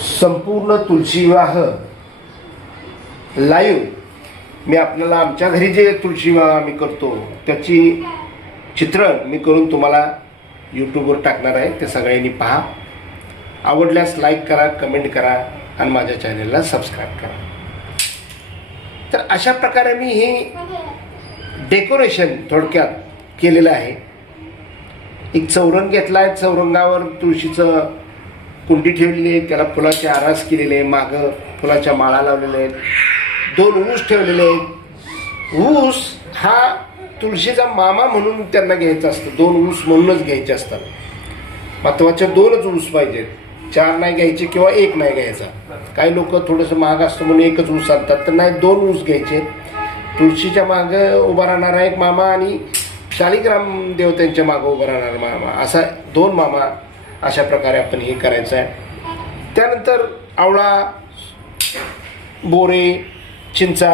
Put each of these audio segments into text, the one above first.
संपूर्ण तुळशी विवाह लाईव्ह मी आपल्याला आमच्या घरी जे तुळशी विवाह आम्ही करतो त्याची चित्र मी करून तुम्हाला यूट्यूबवर टाकणार आहे. ते सगळ्यांनी पहा. आवडल्यास लाईक करा कमेंट करा आणि माझ्या चॅनलला सबस्क्राईब करा. तर अशा प्रकारे मी हे डेकोरेशन थोडक्यात केलेलं आहे. एक चौरंग घेतला आहे चौरंगावर तुळशीचं कुंडी ठेवलेली आहे त्याला फुलाचे आरास केलेले आहे मागं फुलाच्या माळा लावलेल्या आहेत. दोन ऊस ठेवलेले आहेत. ऊस हा तुळशीचा मामा म्हणून त्यांना घ्यायचा असतं. दोन ऊस म्हणूनच घ्यायचे असतात. महत्त्वाचे दोनच ऊस पाहिजेत. चार नाही घ्यायचे किंवा एक नाही घ्यायचा. काही लोक थोडंसं महाग असतं म्हणून एकच ऊस आणतात तर नाही दोन ऊस घ्यायचे. तुळशीच्या मागं उभा राहणारा एक मामा आणि शालिग्राम देव त्यांच्या मागं उभा राहणारा मामा. असा दोन मामा अशा प्रकारे आपण हे करायचं आहे. त्यानंतर आवळा बोरे चिंचा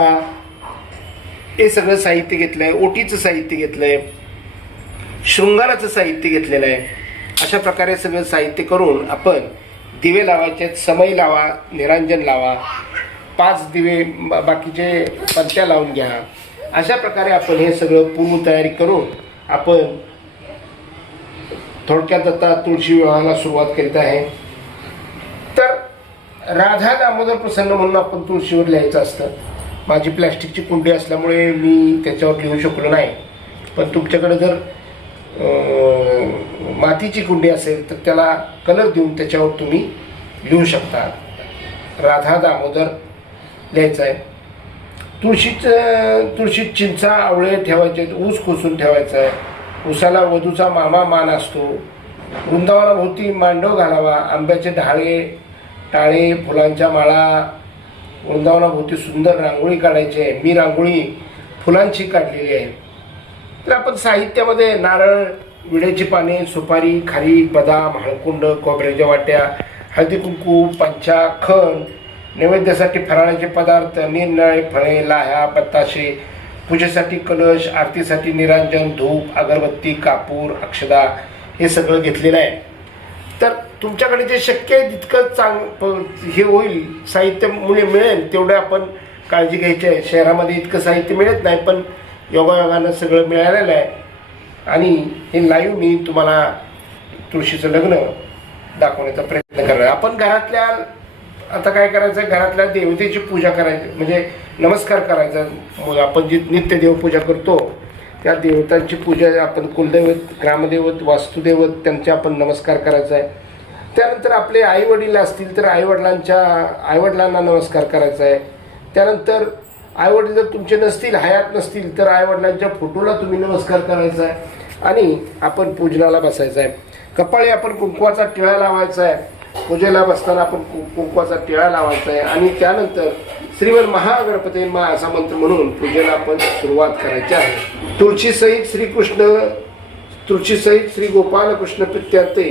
हे सगळं साहित्य घेतलं आहे ओटीचं साहित्य घेतलं आहे शृंगाराचं साहित्य घेतलेलं आहे. अशा प्रकारे सगळं साहित्य करून आपण दिवे लावायचे आहेत, समय लावा निरांजन लावा पाच दिवे बाकीचे पंत्या लावून घ्या. अशा प्रकारे आपण हे सगळं पूर्वतयारी करून आपण थोडक्यात आता तुळशी विवाहाला सुरुवात करीत आहे. तर राधा दामोदर प्रसन्न म्हणून आपण तुळशीवर लिहायचं असतं. माझी प्लॅस्टिकची कुंडी असल्यामुळे मी त्याच्यावर लिहू शकलो नाही. पण तुमच्याकडे जर मातीची कुंडी असेल तर त्याला कलर देऊन त्याच्यावर तुम्ही लिहू शकता. राधा दामोदर लिहायचं आहे. तुळशीचं तुळशीत चिंचा आवळे ठेवायचे ऊस कोसून ठेवायचा आहे. उसाला वधूचा मामा मान असतो. वृंदावनाभोवती मांडव घालावा आंब्याचे ढाळे टाळे फुलांच्या माळा. वृंदावनाभोवती सुंदर रांगोळी काढायची. आहे मी रांगोळी फुलांची काढलेली आहे. तर आपण साहित्यामध्ये नारळ विड्याची पाने सुपारी खारी बदाम हळकुंड कोबऱ्याच्या वाट्या हळदी कुंकू पंचा खण नैवेद्यासाठी फराळाचे पदार्थ निरनाळे फळे लाह्या बत्ताशे पूजेसाठी कलश आरतीसाठी निरांजन धूप अगरबत्ती कापूर अक्षदा हे सगळं घेतलेलं आहे. तर तुमच्याकडे जे शक्य आहे तितकं चांग हे होईल साहित्य मुळे मिळेल तेवढं आपण काळजी घ्यायची आहे. शहरामध्ये इतकं साहित्य मिळत नाही पण योगायोगानं सगळं मिळालेलं आहे. आणि हे लाईव्ह मी तुम्हाला तुळशीचं लग्न दाखवण्याचा प्रयत्न करणार आपण घरातल्या आता काय करायचं? घरातल्या देवतेची पूजा करायची म्हणजे नमस्कार करायचा मग आपण जी नित्य देवपूजा करतो त्या देवतांची पूजा आपण कुलदैवत ग्रामदैवत वास्तुदैवत त्यांचे आपण नमस्कार करायचा आहे. त्यानंतर आपले आईवडील असतील तर आईवडिलांच्या आईवडिलांना नमस्कार करायचा आहे. त्यानंतर आईवडील जर तुमचे नसतील हयात नसतील तर आईवडिलांच्या फोटोला तुम्ही नमस्कार करायचा आहे. आणि आपण पूजनाला बसायचं आहे. कपाळी आपण कुंकवाचा टिळा लावायचा आहे. पूजेला बसताना आपण कु- कुंकवाचा टिळा लावायचा आहे. आणि त्यानंतर श्रीवर महागणपती मा असा मंत्र म्हणून पूजेला आपण सुरुवात करायची आहे. तुळशीसहित श्रीकृष्ण तुळशीसहित श्री गोपाल कृष्ण प्रित्यर्थे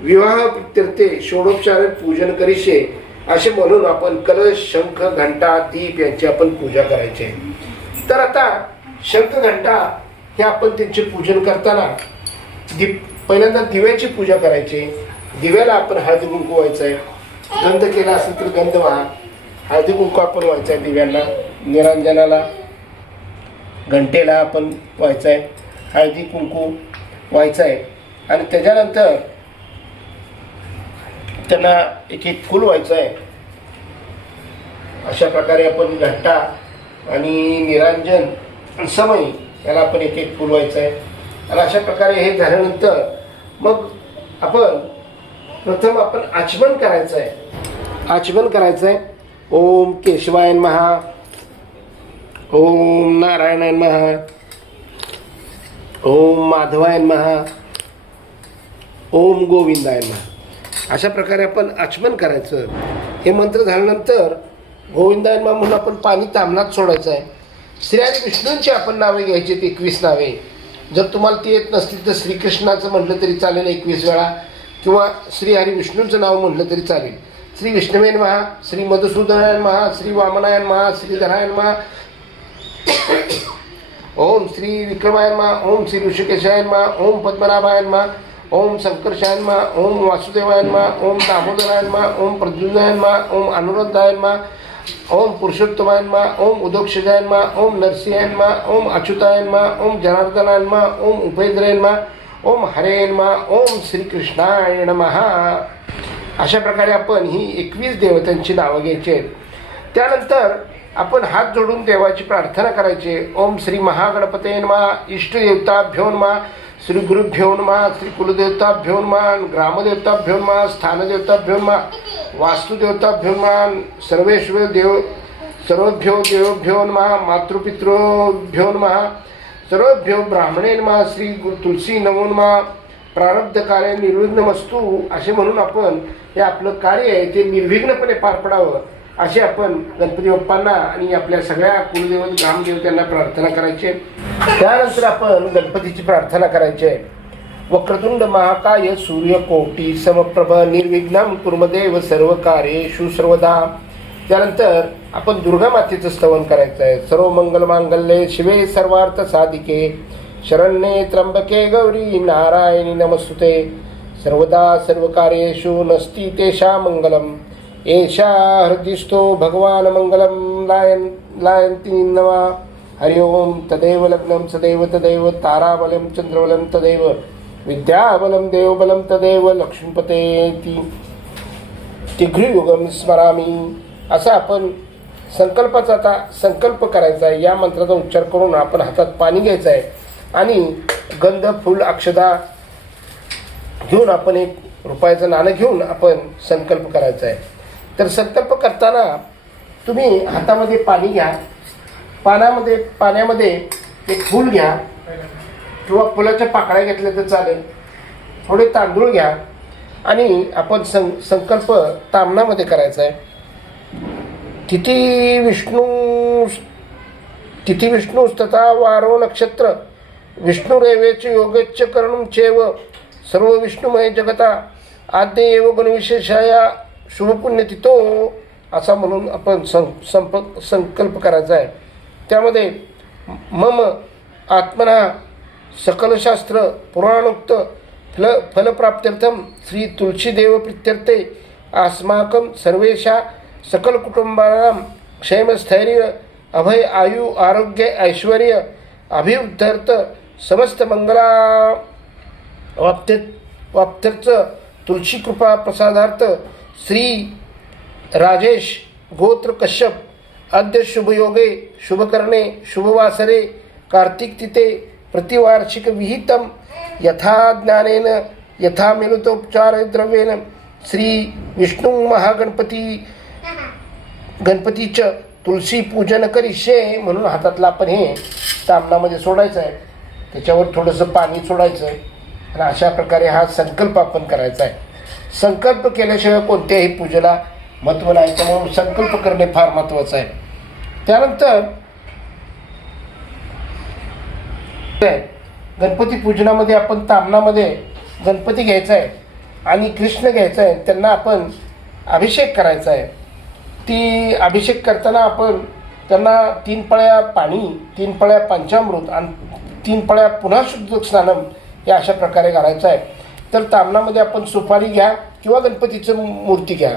विवाह प्रित्यर्थे षोडोपचार पूजन करीशे असे म्हणून आपण कलश शंख घंटा दीप यांची आपण पूजा करायची आहे. तर आता शंख घंटा हे आपण त्यांचे पूजन करताना दीप पहिल्यांदा दिव्याची पूजा करायची. दिव्याला आपण हळदी गुंकवायचं व्हायचं आहे गंध केला असेल तर गंध व्हा. हळदी कुंकू आपण व्हायचं आहे दिव्यांना निरांजनाला घंटेला आपण व्हायचं आहे हळदी कुंकू व्हायचं आहे आणि त्याच्यानंतर त्यांना एक एक फूल व्हायचं आहे अशा प्रकारे आपण घंटा आणि निरांजन समय याला आपण एक एक फूल व्हायचं आहे आणि अशा प्रकारे हे झाल्यानंतर मग आपण प्रथम आपण आचमन करायचं आहे आचमन करायचं आहे ओम केशवायन महा ओम नारायणायन महा ओम माधवायन महा ओम गोविंदायन महा अशा प्रकारे आपण आचमन करायचं. हे मंत्र झाल्यानंतर गोविंदायन महा म्हणून आपण पाणी तामनात सोडायचं आहे. श्री आणि विष्णूंची आपण नावे घ्यायची आहेत एकवीस नावे. जर तुम्हाला ती येत नसतील तर श्रीकृष्णाचं म्हटलं तरी चालेल एकवीस वेळा किंवा श्री हरी विष्णूंचं नाव म्हटलं तरी चालेल. श्री विष्णवेन महा श्री मधुसूदनायन महा श्री वामनायन महा श्रीधरायन महा ओम श्री विक्रमायन महा ओम श्री ऋषिकेशायन महा ओम पद्मनाभायन महा ओम संकर्षायन्मा ओम वासुदेवायन्मा ओम दामोदरायन्मा ओम प्रद्युम्नायन्मा ओम अनुरुद्धायन्मा ओम पुरुषोत्तमायन्मा ओम उदोक्षजायन्मा ओम नरसिंहायन्मा ओम अच्युतायन्मा ओम जनार्दनायन्मा ओम उपेंद्रयन्मा ओम हरेन्मा ओम श्रीकृष्णाय नमः। अशा प्रकारे आपण ही एकवीस देवतांची नावं घ्यायची आहेत. त्यानंतर आपण हात जोडून देवाची प्रार्थना करायची. ओम श्री महागणपते इष्टदेवताभ्योन्मा इष्टदेवताभ्यो श्री गुरुभ्योन्मा श्री कुलदेवताभ्यो नमा. ग्रामदेवताभ्यो नमा. सर्वेश्वर देव सर्वभ्यो देवभ्योन्मा मातृपितृभ्योन्मा सर्वभ्यो ब्राह्मणेन्मा श्री तुलसी नमोन्मा प्रारब्धकार्य प्रारब्ध कार्य वस्तू असे म्हणून आपण हे आपलं कार्य आहे ते निर्विघ्नपणे पार पडावं. असे आपण गणपती बाप्पांना आणि आपल्या सगळ्या कुलदेव ग्रामदेवतांना प्रार्थना करायची त्यानंतर आपण गणपतीची प्रार्थना करायची आहे. वक्रतुंड महाकाय सूर्यकोटी समप्रभ निर्विघ्नम कुर्मदेव सर्व कार्येषु सर्वदा. त्यानंतर आपण दुर्गा मातेचं स्तवन करायचं आहे. सर्व मंगल मांगल्ये शिवे सर्वार्थ साधिके. शरण्ये त्र्यंबके गौरी नारायणी नमस्तुते. सर्वदा सर्व कार्येषु नस्ति तेषा मङ्गलम्। एषा हृदिस्थो भगवान् मङ्गलं लायन लायन्ति नमा हरि ओं तदेव लग्नं सदैव तदैव ताराबलं चन्द्रबलं तदैव विद्याबलं देवबलं तदेव लक्ष्मीपतेति तिघ्रयुगं स्मरामी। असा आपण संकल्पाचा आता संकल्प करायचा आहे. या मंत्राचा उच्चार करून आपण हातात पाणी घ्यायचं आहे. आणि गंध फुल अक्षदा घेऊन आपण एक रुपयाचं नाणं घेऊन आपण संकल्प करायचा आहे. तर संकल्प करताना तुम्ही हातामध्ये पाणी घ्या. पाण्यामध्ये पाण्यामध्ये एक फूल घ्या. किंवा फुलाच्या पाकळ्या घेतल्या तर चालेल. थोडे तांदूळ घ्या. आणि आपण सं संकल्प तामणामध्ये करायचा आहे. तिथी विष्णू तिथी विष्णू तथा वारो नक्षत्र. विष्णुरेवेचे योगेच्च करणं चेव. सर्व विष्णुमय जगता आद्य एव गुणविशेषाया शुभपुण्यतिथो असा म्हणून आपण सं संप संकल्प करायचा आहे. त्यामध्ये मम आत्मना सकलशास्त्र पुराणोक्त फल फलप्राप्त्यर्थम श्री तुलसीदेव प्रित्यर्थे अस्माकं सर्वेषा सकलकुटुंबानां क्षेमस्थैर्य अभय आयु आरोग्य ऐश्वर्य अभिवृद्ध्यर्थ समस्त मंगला वाप्ते वाप्त्यर्थ तुलसी कृपा प्रसादार्थ श्री राजेश गोत्र कश्यप अद्य शुभयोगे शुभकर्णे शुभवासरे कार्तिक तिथे प्रतिवार्षिक विहितम यथा ज्ञानेन यथा मिलितोपचार द्रव्येन श्री विष्णू महागणपती गणपतीचं तुलसी पूजन करिष्ये म्हणून हातातलं आपण हे. तामणामध्ये सोडायचं आहे त्याच्यावर थोडंसं पाणी सोडायचं आहे आणि अशा प्रकारे हा संकल्प आपण करायचा आहे. संकल्प केल्याशिवाय कोणत्याही पूजेला महत्त्व नाही. त्यामुळे संकल्प करणे फार महत्त्वाचं आहे. त्यानंतर गणपती पूजनामध्ये आपण तामणामध्ये गणपती घ्यायचा आहे आणि कृष्ण घ्यायचा आहे. त्यांना आपण अभिषेक करायचा आहे. ती अभिषेक करताना आपण त्यांना तीन पळ्या पाणी तीन पळ्या पंचामृत आणि तीन पळ्या पुन्हा शुद्ध स्नानम हे अशा प्रकारे घालायचं आहे. तर तामणामध्ये आपण सुपारी घ्या किंवा गणपतीचं मूर्ती घ्या.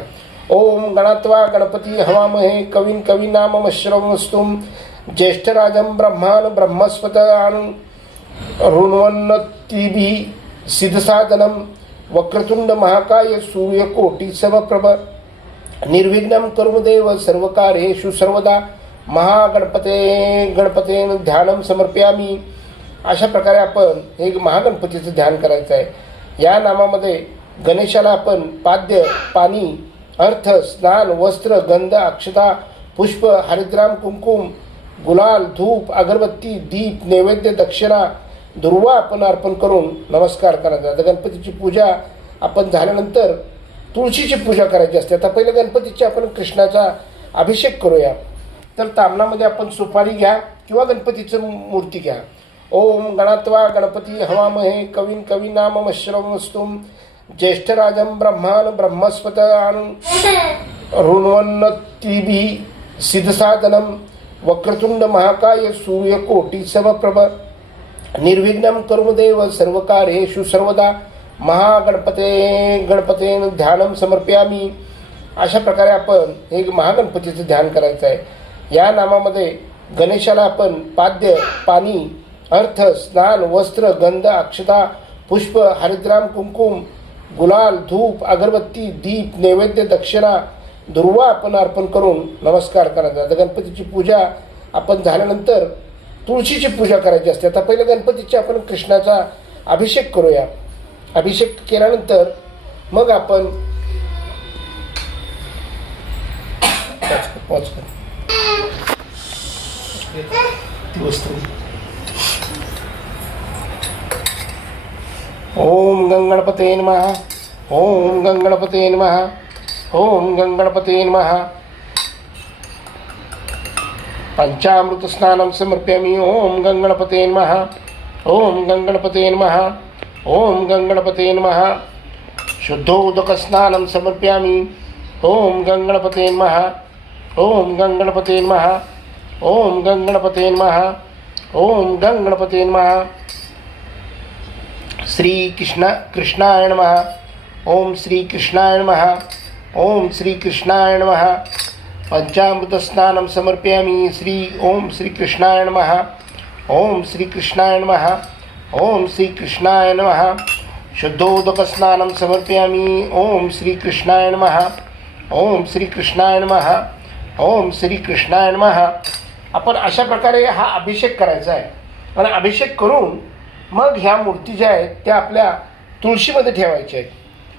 ओम गणात्वा गणपती हवामहे कवीन कवीनाम मश्रवस्तुम ज्येष्ठराजम ब्रह्मान ब्रह्मस्पत ऋण्वन्नतिभि सिद्धसाधनं वक्रतुंड महाकाय सूर्यकोटी समप्रभ निर्विघ्नं कर्मदेव सर्वकारेषु सर्वदा। महागणपते गणपतेन ध्यानं समर्पयामी। अशा प्रकारे आपण हे महागणपतीचं ध्यान करायचं आहे. या नामामध्ये गणेशाला आपण पाद्य पाणी अर्थ स्नान वस्त्र गंध अक्षता पुष्प हरिद्राम कुंकुम गुलाल धूप अगरबत्ती दीप नैवेद्य दक्षिणा दुर्वा आपण अर्पण करून नमस्कार करायचा. आता गणपतीची पूजा आपण झाल्यानंतर तुळशीची पूजा करायची असते. आता पहिले गणपतीची आपण कृष्णाचा अभिषेक करूया. तर तामणामध्ये आपण सुपारी घ्या किंवा गणपतीचं मूर्ती घ्या. ओम गणात्वा गणपती हवामहे कवीन कवीनाम श्रवस्तुम ज्येष्ठराजं ब्रह्मान ब्रह्मस्पत ऋण्वन्नतिभी सिद्धसाधनं वक्रतुंड महाकाय सूर्यकोटी समप्रभ निर्विघ्नं कर्मदेव सर्वकार्येषु सर्वदा महागणपते गणपते ध्यानं समर्प्यामी. अशा प्रकारे आपण हे महागणपतीचं ध्यान करायचं आहे या नामामध्ये गणेशाला आपण पाद्य पाणी अर्थ स्नान वस्त्र गंध अक्षता पुष्प हरिद्राम कुंकुम गुलाल धूप अगरबत्ती दीप नैवेद्य दक्षिणा दुर्वा आपण अर्पण करून नमस्कार करायचा आता गणपतीची पूजा आपण झाल्यानंतर तुळशीची पूजा करायची असते आता पहिले गणपतीची आपण कृष्णाचा अभिषेक करूया अभिषेक केल्यानंतर मग आपण ती वस्तू ओम गंगणपते नम ओम गंगणपते नम ओम गंगणपते नम पंचामृत समर्पयामि ओम गंगणपते नम ओम गंगणपते नम ओम गंगणपते नमः शुद्धोदकस्नानं समर्पयामि ओम गंगणपते नम ओम गंगणपते नम ओम गंगणपते नम ओम गंगणपते महा श्री कृष्ण कृष्णायण महा ओम श्री कृष्णायण महा ओम श्री कृष्णायण महा पंचामृतस्नानं समर्पयामि। श्री ओम श्री कृष्णायण महा ओम श्री कृष्णायण महा ओम श्री कृष्णायण महा शुद्धोदकस्नानं समर्पयामि। ओम श्री कृष्णायण महा ओम श्री कृष्णायण महा ओम श्री कृष्णायण महा आपण अशा प्रकारे हा अभिषेक करायचा आहे. आणि अभिषेक करून मग ह्या मूर्ती ज्या आहेत त्या आपल्या तुळशीमध्ये ठेवायच्या आहेत.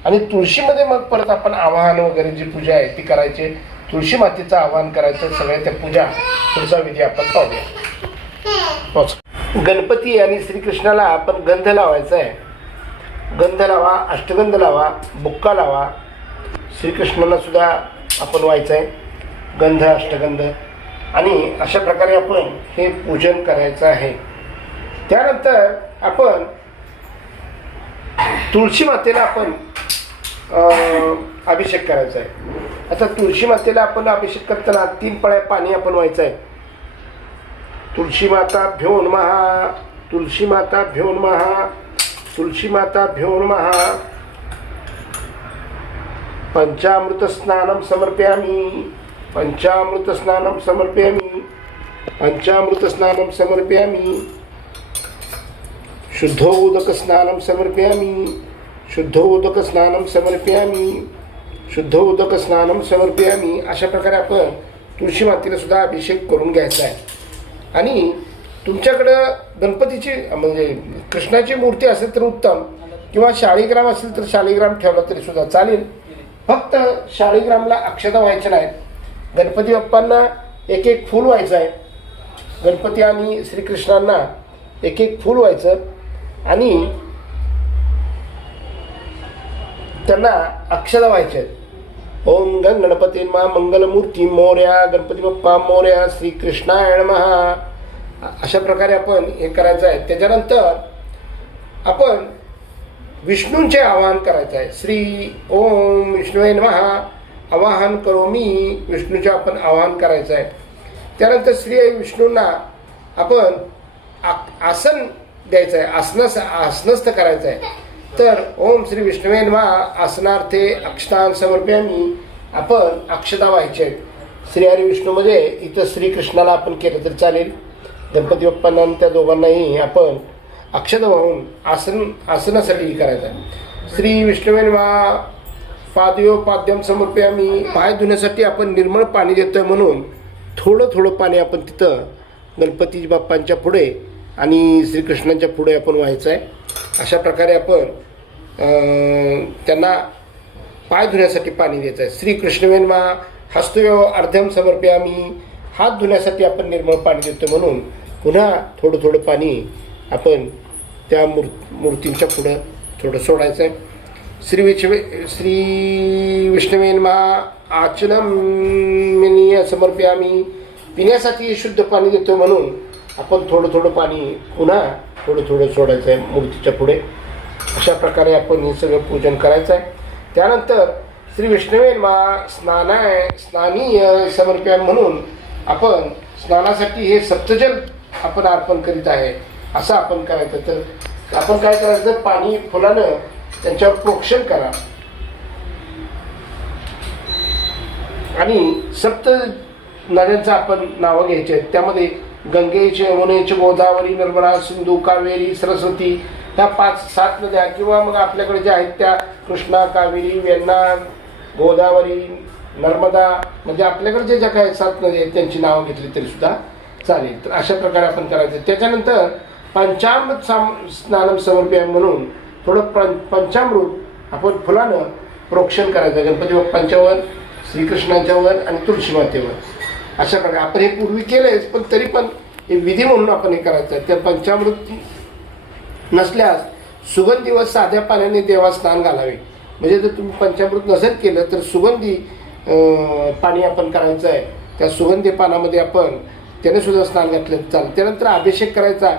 आणि तुळशीमध्ये मग परत आपण आवाहन वगैरे जी पूजा आहे ती करायची. तुळशी मातेचं आवाहन करायचं सगळ्या त्या पूजा पुढचा विधी आपण पाहूया. गणपती आणि श्रीकृष्णाला आपण गंध लावायचा आहे. गंध लावा अष्टगंध लावा बुक्का लावा. श्रीकृष्णाला सुद्धा आपण व्हायचं आहे. गंध अष्टगंध. आणि अशा प्रकारे आपण हे पूजन करायचं आहे. त्यानंतर आपण तुळशी मातेला आपण अभिषेक करायचा आहे. आता तुळशी मातेला आपण अभिषेक करताना तीन पळ्या पाणी आपण व्हायचं आहे. तुळशी माता भेऊन महा तुळशी माता भेऊन महा तुळशी माता भेऊन महा. पंचामृत स्नान समर्पयामि. पंचामृत स्नानं समर्पयामि। पंचामृत स्नानं समर्पयामि। शुद्धोदक स्नानं समर्पयामि। शुद्धोदक स्नानं समर्पयामि। शुद्धोदक स्नानं समर्पयामि। अशा प्रकारे आपण तुळशी मातेला सुद्धा अभिषेक करून घ्यायचा आहे. आणि तुमच्याकडं गणपतीची म्हणजे कृष्णाची मूर्ती असेल तर उत्तम किंवा शाळीग्राम असेल तर शाळीग्राम ठेवला तरी सुद्धा चालेल. फक्त शाळीग्रामला अक्षता व्हायच्या नाहीत. गणपती बाप्पांना एक एक फूल व्हायचं आहे गणपती आणि श्रीकृष्णांना एक एक फूल व्हायचं. आणि त्यांना अक्षता व्हायचे. ओम गण गणपती मा मंगलमूर्ती मोर्या गणपती बाप्पा मोर्या श्रीकृष्णायण महा अशा प्रकारे आपण हे करायचं आहे. त्याच्यानंतर आपण विष्णूंचे आवाहन करायचं आहे. श्री ओम विष्णुवे महा आवाहन करो मी विष्णूचे आपण आवाहन करायचं आहे. त्यानंतर श्री विष्णूंना आपण आ- आसन द्यायचं आहे आसनस आसनस्थ करायचं आहे. तर ओम श्री विष्णुवे वा आसनार्थे अक्षतान समर्पयामी आपण अक्षता व्हायचे आहेत. श्री हरी विष्णूमध्ये इथं श्रीकृष्णाला आपण केलं तर चालेल. गणपती बाप्पांना आणि त्या दोघांनाही आपण अक्षता वाहून आसन आसनासाठी करायचं आहे. श्री विष्णुवेन वा पादयो समर्पे समर्पयामी पाय धुण्यासाठी आपण निर्मळ पाणी देतो आहे म्हणून थोडं थोडं पाणी आपण तिथं गणपती बाप्पांच्या पुढे आणि श्रीकृष्णांच्या पुढे आपण व्हायचं आहे अशा प्रकारे आपण त्यांना पाय धुण्यासाठी पाणी द्यायचं आहे श्रीकृष्णवेन्मा हस्तव्यव अर्धम समर्पयामी हात धुण्यासाठी आपण निर्मळ पाणी देतो म्हणून पुन्हा थोडं थोडं पाणी आपण त्या मूर् मूर्तींच्या पुढं थोडं सोडायचं आहे श्री विष्णवे श्री विष्णवेन्मा आचनमीय समर्पयामी. पिण्यासाठी शुद्ध पाणी देतो म्हणून आपण थोडं थोडं पाणी पुन्हा थोडं थोडं सोडायचं आहे मूर्तीच्या पुढे. अशा प्रकारे आपण हे सगळं पूजन करायचं आहे त्यानंतर श्री विष्णवेन्मा स्नानाय स्नानीय समर्प्या म्हणून आपण स्नानासाठी हे सप्तजल आपण अर्पण करीत आहे. असं आपण करायचं तर आपण काय करायचं? पाणी फुलानं त्यांच्यावर प्रोक्षण करा. आणि सप्त नद्यांचं आपण नावं घ्यायची आहेत. त्यामध्ये गंगेचे यमुनेचे गोदावरी नर्मदा सिंधू कावेरी सरस्वती ह्या पाच सात नद्या किंवा मग आपल्याकडे ज्या आहेत त्या कृष्णा कावेरी वेण्णा गोदावरी नर्मदा म्हणजे आपल्याकडे जे ज्या काही सात नद्या आहेत त्यांची नावं घेतली तरी सुद्धा चालेल. तर अशा प्रकारे आपण करायचं. त्याच्यानंतर पंचामृत साम स्नानम समर्पया म्हणून थोडं पं पंचामृत आपण फुलानं प्रोक्षण करायचं. गणपती बाप्पांच्यावर श्रीकृष्णांच्यावर आणि तुळशी मातेवर. अशा प्रकारे आपण हे पूर्वी केलेच पण तरी पण हे विधी म्हणून आपण हे करायचं. आहे. त्या पंचामृत नसल्यास सुगंधी व साध्या पाण्याने देवा स्नान घालावे. म्हणजे जर तुम्ही पंचामृत नसेल केलं तर सुगंधी पाणी आपण करायचं आहे त्या सुगंधी पानामध्ये आपण त्याने सुद्धा स्नान घातलं चालेल. त्यानंतर अभिषेक करायचा.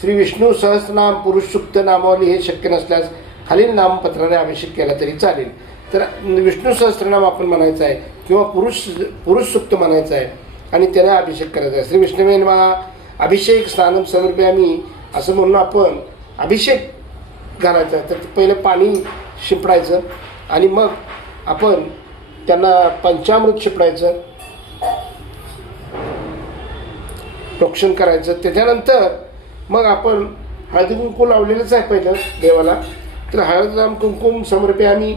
श्री विष्णू सहस्रनाम पुरुष सुक्त नामावली हे शक्य नसल्यास खालील नामपत्राने अभिषेक केला तरी चालेल. तर विष्णू सहस्रनाम आपण म्हणायचं आहे किंवा पुरुष पुरुष सुक्त म्हणायचं आहे आणि त्याने अभिषेक करायचा आहे. श्री विष्णुमेन अभिषेक स्नानम समर्पयामी. असं म्हणून आपण अभिषेक घालायचा तर पहिलं पाणी शिंपडायचं आणि मग आपण त्यांना पंचामृत शिपडायचं प्रोक्षण करायचं. त्याच्यानंतर मग आपण हळदी कुंकू लावलेलंच आहे पहिलं देवाला. तर हळदराम कुंकुम समर्पे आम्ही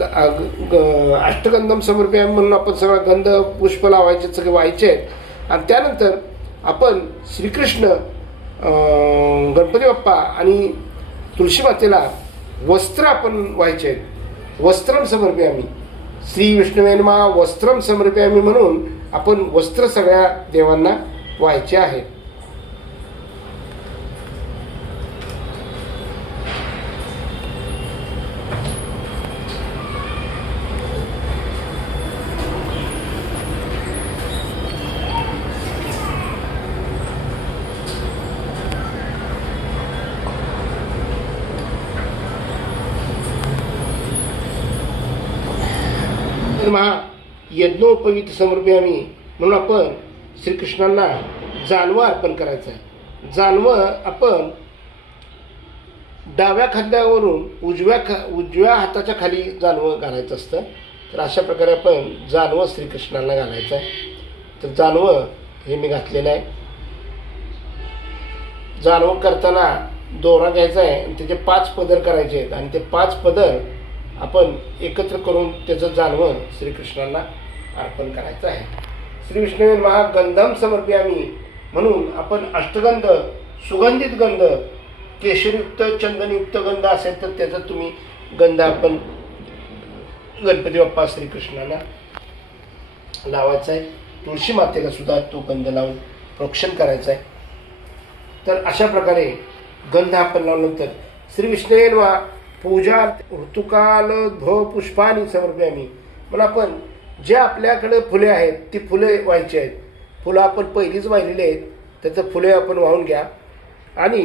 ग- ग- ग- अष्टगंधम समर्पे आम्ही म्हणून आपण सगळं गंध पुष्प लावायचे सगळे व्हायचे आहेत. आणि त्यानंतर आपण श्रीकृष्ण गणपती बाप्पा आणि तुळशी मातेला वस्त्र आपण व्हायचे आहेत. वस्त्रम समर्पे आम्ही. श्री विष्णुवेनमा वस्त्रम समर्पे आम्ही म्हणून आपण वस्त्र सगळ्या देवांना व्हायचे आहेत तर महा यज्ञोपवीत समर्पी आम्ही. म्हणून आपण श्रीकृष्णांना जानवं अर्पण करायचं. आहे जानवं आपण डाव्या खांद्यावरून उजव्या खा उजव्या हाताच्या खाली जानवं घालायचं असतं. तर अशा प्रकारे आपण जानवं श्रीकृष्णांना घालायचं आहे. तर जानवं हे मी घातलेलं आहे. जानवं करताना दोरा घ्यायचा आहे आणि त्याचे पाच पदर करायचे आहेत. आणि ते पाच पदर आपण एकत्र करून त्याचं जानवं श्रीकृष्णांना अर्पण करायचं आहे. श्री विष्णू महागंधम समर्पी आम्ही म्हणून आपण अष्टगंध सुगंधित गंध केशरयुक्त चंदनयुक्त गंध असेल तर त्याचा तुम्ही गंध आपण गणपती बाप्पा श्रीकृष्णाला लावायचा आहे. तुळशी मातेला सुद्धा तो गंध लावून प्रोक्षण करायचा आहे. तर अशा प्रकारे गंध आपण लावल्यानंतर श्री विष्णुवेन पूजा ऋतुकाल ध्व पुष्पानी समर्पयामी. म्हणून आपण जे आपल्याकडे फुले आहेत ती फुले व्हायची आहेत. फुलं आपण पहिलीच वाहिलेली आहेत त्याचं फुले आपण वाहून घ्या. आणि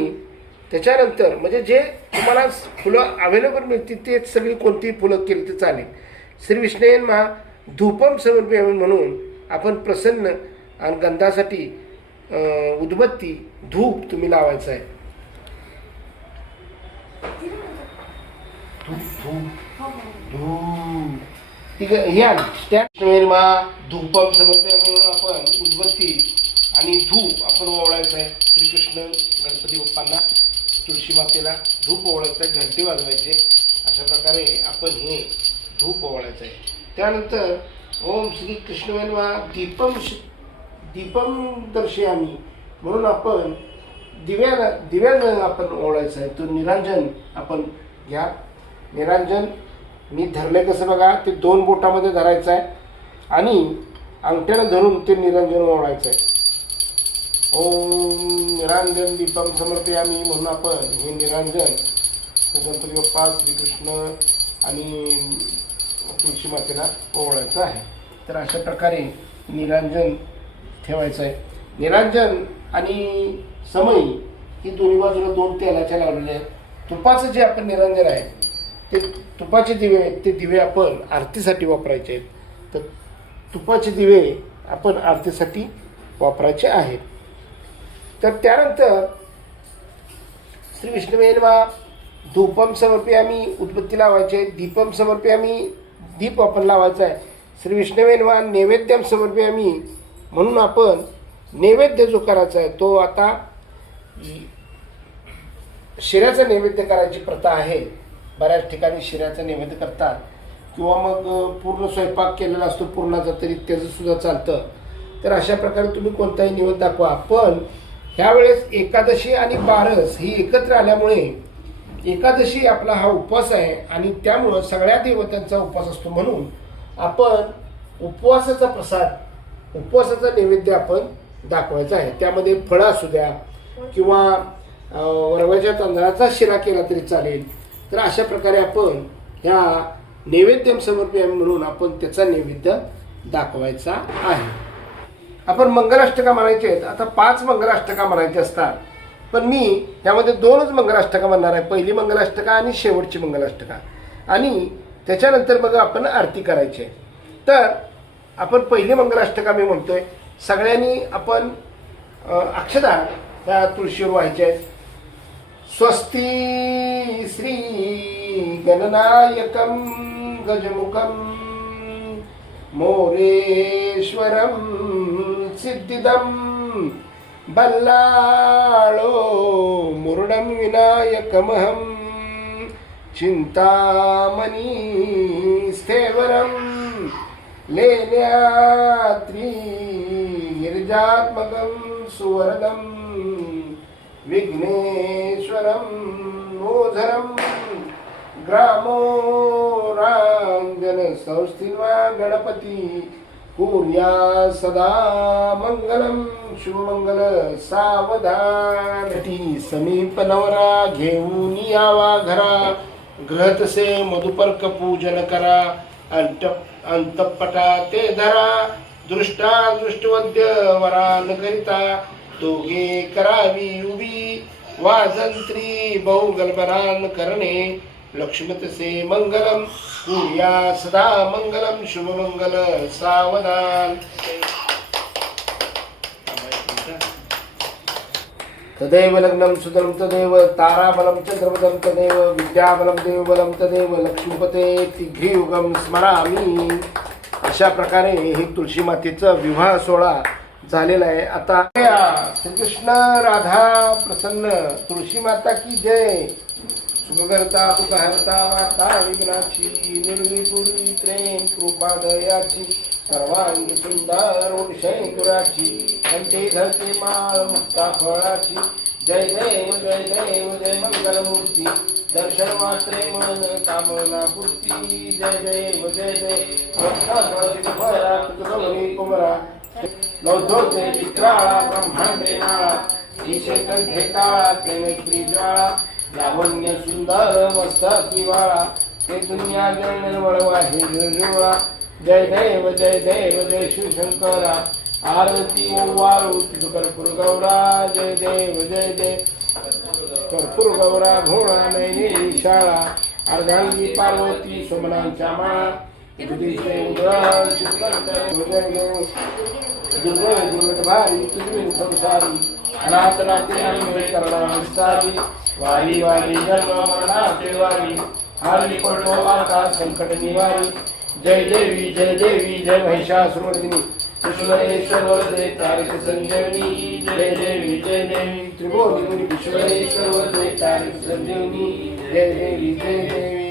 त्याच्यानंतर म्हणजे जे तुम्हाला फुलं अवेलेबल मिळतील ते सगळी कोणतीही फुलं केली तर चालेल. श्री विष्णयन मा धूपम समर्पयामी म्हणून आपण प्रसन्न आणि गंधासाठी उदबत्ती धूप तुम्ही लावायचं आहे. धूप. ठीक आहे हे आलं स्टॅम्प मा धूपम म्हणून आपण उदबत्ती आणि धूप आपण ओवळायचं आहे. श्रीकृष्ण गणपती बाप्पांना तुळशी मातेला धूप ओवळायचं आहे घंटी वाजवायचे अशा प्रकारे आपण हे धूप ओवळायचं आहे. त्यानंतर ओम श्री कृष्णवेन्मा दीपम दीपम दर्शी आम्ही म्हणून आपण दिव्या दिव्यानं आपण ओळायचं आहे. तो निरांजन आपण घ्या. निरांजन मी धरले कसं बघा ते दोन बोटामध्ये धरायचं आहे आणि अंगठ्याला धरून ते निरंजन ओढायचं आहे. ओम निरांजन दीपम समर्पयामी म्हणून आपण हे निरांजन गणपती बाप्पा श्रीकृष्ण आणि तुळशी मातेला ओवळायचं आहे. तर अशा प्रकारे निरांजन ठेवायचं आहे. निरांजन आणि समयी ही दोन्ही बाजूला दोन तेलाच्या लावलेल्या आहेत. तुपाचं जे आपण निरांजन आहे ते तुपाचे दिवे आहेत ते दिवे आपण आरतीसाठी वापरायचे आहेत. तर तुपाचे दिवे आपण आरतीसाठी वापरायचे आहेत. तर त्यानंतर श्री विष्णुवेन्मा धूपम समर्पयामी उत्पत्ती लावायचे दीपम आम्ही दीप आपण लावायचा आहे. श्री विष्णवेनवा नैवेद्यम आम्ही म्हणून आपण नैवेद्य जो करायचा आहे तो आता शिऱ्याचा नैवेद्य करायची प्रथा आहे. बऱ्याच ठिकाणी शिऱ्याचा नैवेद्य करतात. किंवा मग पूर्ण स्वयंपाक केलेला असतो पूर्णाचा तरी त्याचं सुद्धा चालतं. तर अशा प्रकारे तुम्ही कोणताही नैवेद्य दाखवा. पण ह्यावेळेस एकादशी आणि बारस ही एकत्र आल्यामुळे एकादशी आपला हा उपवास आहे आणि त्यामुळं सगळ्या देवतांचा उपवास असतो म्हणून आपण उपवासाचा प्रसाद उपवासाचा नैवेद्य आपण दाखवायचा आहे. त्यामध्ये फळं असू द्या किंवा रव्याच्या तांदळाचा शिरा केला तरी चालेल. तर अशा प्रकारे आपण ह्या नैवेद्यम समर्पयामी म्हणून आपण त्याचा नैवेद्य दाखवायचा आहे. आपण मंगलाष्टका म्हणायचे आहेत. आता पाच मंगलाष्टका म्हणायचे असतात. पण मी त्यामध्ये दोनच मंगलाष्टका म्हणणार आहे. पहिली मंगलाष्टका आणि शेवटची मंगलाष्टका आणि त्याच्यानंतर मग आपण आरती करायची आहे. तर आपण पहिली मंगलाष्टका मी म्हणतोय. सगळ्यांनी आपण अक्षदा त्या तुळशीवर व्हायच्या आहेत. స్వస్తి శ్రీ గణనాయకం గజముఖం మోరేశ్వరం సిద్ధిదం బల్లాళో మురుడం వినాయకమహం చింతామణి స్థేవరం లేనాత్రి గిరిజాత్మకం సువర్ణం विघ्नेश्वरं मोधरं ग्रामो राञ्जन गणपती कुर्या सदा मंगलम शुभमंगल सावधानटी समीप नवरा घेऊन यावा घरा ग्रहतसे मधुपर्क पूजन करा अंत अंतपटा ते धरा दृष्टा दृष्टवद्य वरान करिता दोघे करावी उभी. वाजंत्री बहुगलबरान करणे. लक्ष्मतसे मंगलम. कुर्या सदा मंगलम. शुभमंगल सावधान. तदेव लग्नम सुदरं तदेव ताराबलम चंद्रबलम तदेव विद्याबलम देवबलम तदेव लक्ष्मीपते तिघ्रियुगम स्मरामी. अशा प्रकारे हे तुळशी मातेचा विवाह सोहळा झालेला आहे. आता श्रीकृष्ण राधा प्रसन्न तुळशी माता की जय. सुखकर्ता दुःखहर्ता वार्ता विघ्नाची निर्विपुरी प्रेम कृपा दयाची सर्वांगी सुंदर शंकुराची कंठे धरते माळ मुक्ता फळाची. जय देव जय देव जय मंगलमूर्ती. दर्शन मात्रे मन कामना पूर्ती. जय देव जय देव. भक्ता कुमरा. लौधोते चित्राळा ब्रह्मांडे नाळा ईशे कंठे काळा त्रिनेत्री ज्वाळा लावण्य सुंदर मस्तक किवाळा ते दुनिया जय निर्मळ वाहे जय देव जय देव जय शिवशंकरा आरती ओवाळू कर्पूर गौरा जय देव जय देव कर्पूर गौरा घोळा नैनी शाळा अर्धांगी पार्वती सोमनांच्या माळा दुधीचे उदरण शुक्लंतर भारी तुझी संसारी अनाथ नाते आणि करणार विस्तारी वारी वारी जन्म मरणाचे वारी हारी पडलो आता संकट निवारी जय देवी जय देवी जय महिषासुरवर्धिनी विश्वरेश्वर वरदे तारक संजीवनी जय देवी जय देवी त्रिभुवनी विश्वरेश्वर वरदे तारक संजीवनी जय देवी जय देवी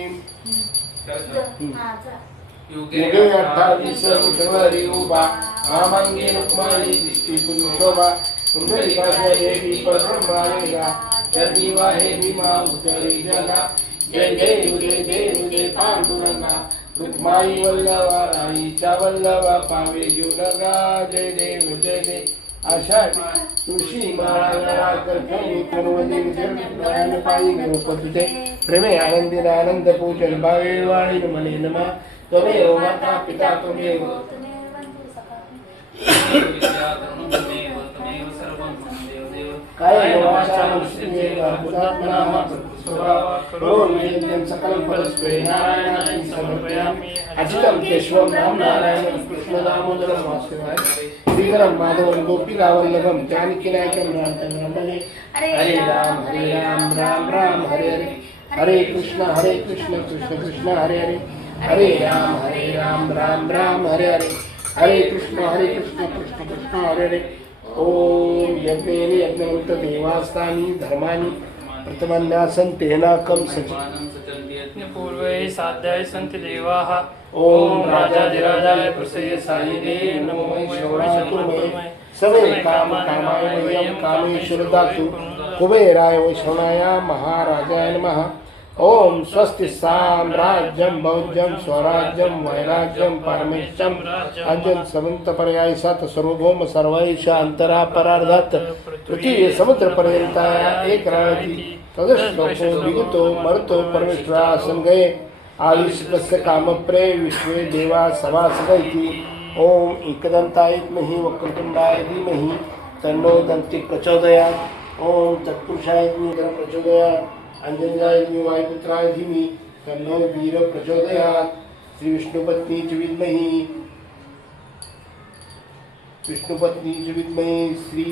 युगे अठ्ठावीस विश्वरी उभा मामांगी रुक्माई दिसती शोभा कुंडलिकाच्या देवी परब्रह्मावेगा चरणी वाहे भीमा उतरी जगा जय देव जय देव जय पांडुरंगा रुक्माई वल्लभा राईच्या वल्लभा पावे जुलगा जय देव जय देव आषाढी तुळशी माळा गळा कर्कणी कुरवली विजय पायी गणपती प्रेमे आनंदी आनंद पूजन भावे मने नमा। त्वमेव माता पिता त्वमेव। काय वाचा मुस्लिमे अर्बुदात्मना स्वभाव सकल परस्परे नारायणाय समर्पयामि अजितं केशवं राम नारायणं कृष्णदामोदरं वासुदेवाय श्रीधरं माधवं गोपिकावल्लभं जानकीनायकं रामचन्द्रं भजे हरे राम हरे राम राम राम हरे हरे। हरे कृष्ण हरे कृष्ण कृष्ण कृष्ण हरे हरे। हरे राम हरे राम राम राम हरे हरे। हरे कृष्ण हरे कृष्ण कृष्ण कृष्ण हरे हरे। ओम यज्ञेन यज्ञवंत देवास्तानि धर्माणि प्रथमन्यासं तेनाकं सचिव पूर्वैः साध्याय सन्ति देवाः। ॐ राजाधिराजाय प्रसय सायिने नमो वैष्णवाय सवे काम कामाय वयं कामेश्वर दातु कुबेराय वैष्णवाय महाराजाय नमः। ॐ स्वस्ति साम्राज्यं भौज्यं स्वराज्यं वैराज्यं परमेश्वरं अजन समंतपर्याय सात सर्वभौम सर्वैश अंतरा परार्धात तृतीय समुद्रपर्यंताय एक राळती तदश्लोको विगतो मरतो परमेश्वरा संगये आयुष्यस्य कामप्रे विश्वे देवा सभासदैति ओम एकदन्ताय विद्महि वक्रतुंडाय धीमहि। तन्नो दन्ति प्रचोदयात् ओम तत्पुरुषाय धीमहि प्रचोदयात् अंजनाय धीमहि वायुपुत्राय धीमहि तन्नो वीर प्रचोदयात श्री विष्णुपत्नी च विद्महि। विष्णुपत्नी च विद्महि श्री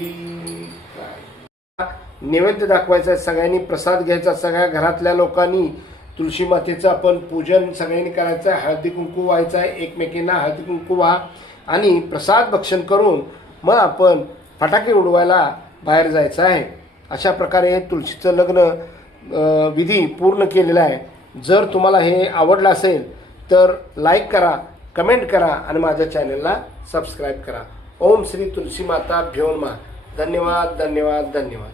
नैवेद्य दाखवायचा आहे सगळ्यांनी प्रसाद घ्यायचा सगळ्या घरातल्या लोकांनी। तुळशी मातेचं आपण पूजन सगळ्यांनी करायचं आहे हळदी कुंकू व्हायचं आहे एकमेकींना हळदी कुंकू व्हा आणि प्रसाद भक्षण करून मग आपण फटाके उडवायला बाहेर जायचं आहे। अशा प्रकारे तुळशीचं लग्न विधी पूर्ण केलेला आहे. जर तुम्हाला हे आवडलं असेल तर लाईक करा कमेंट करा आणि माझ्या चॅनलला सबस्क्राईब करा. ओम श्री तुलसी माता भ्योन्मा धन्यवाद धन्यवाद धन्यवाद.